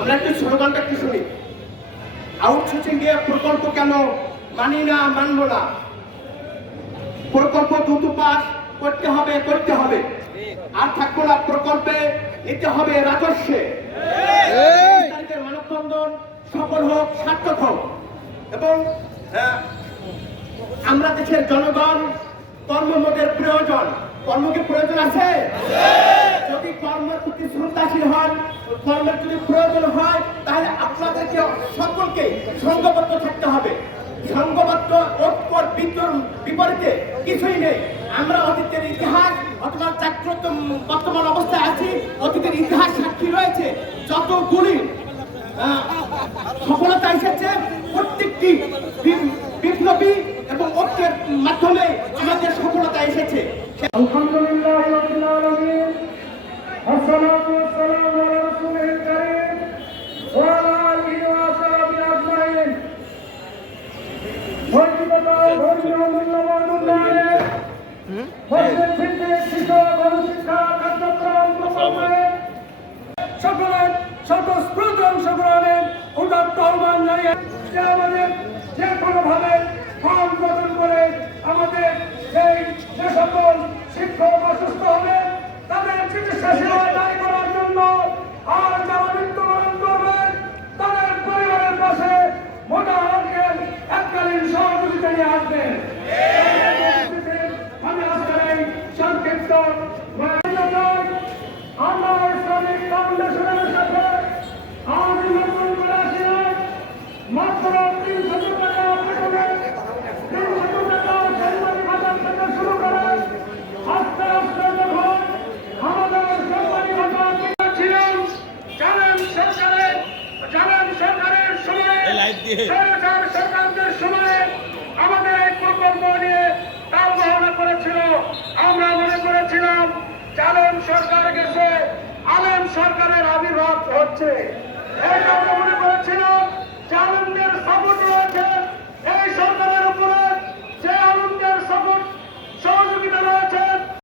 আমরা একটু স্লোগানটা একটু শুনি। আউটসোর্সিং দিয়ে প্রকল্প কেন মানি না মানব না? প্রকল্প দ্রুত পাস করতে হবে করতে হবে। আর থাকব না প্রকল্পে নিতে হবে রাজস্বে। মানববন্ধন সফল হোক সার্থক হোক। এবং আহ, আমরা দেশের জনগণ কর্মমোদের প্রয়োজন। কর্মকে প্রয়োজন আছে? যদি প্রতি শ্রদ্ধাশীল হন কর্মের যদি প্রয়োজন হয়, তাহলে আপনাদেরকে সকলকে সংঘবদ্ধ থাকতে হবে। সংঘবদ্ধ ঐক্যর বিতর- বিপরীতে কিছুই নেই। আমরা অতীতের ইতিহাস অথবা জাগ্রত বর্তমান অবস্থায় আছি, অতীতের ইতিহাস সাক্ষী রয়েছে। যতগুলি সফলতা এসেছে, প্রত্যেকটি বিপ্লবী এবং ঐক্যের মাধ্যমে আমাদের সফলতা এসেছে। সকলের স্বতঃস্ফূর্ত অংশগ্রহণে উদাত্ত আহ্বান জানিয়ে আমাদের যে কোনোভাবে ফর্ম গঠন করে আমাদের সেই যে সকল শিক্ষক অসুস্থ হবে, তাদের চিকিৎসা সেবা দায়ী করার জন্য আর যারা মৃত্যুবরণ করবেন তাদের পরিবারের পাশে মোটা অঙ্কের এককালীন সহযোগিতা নিয়ে আসবেন আমি আজকের সংক্ষিপ্ত সরকারদের সময়ে আমাদের এই প্রকল্প নিয়ে তাল বাহনা করেছিল। আমরা মনে করেছিলাম, চালন সরকার গেছে, আলেম সরকারের আবির্ভাব হচ্ছে।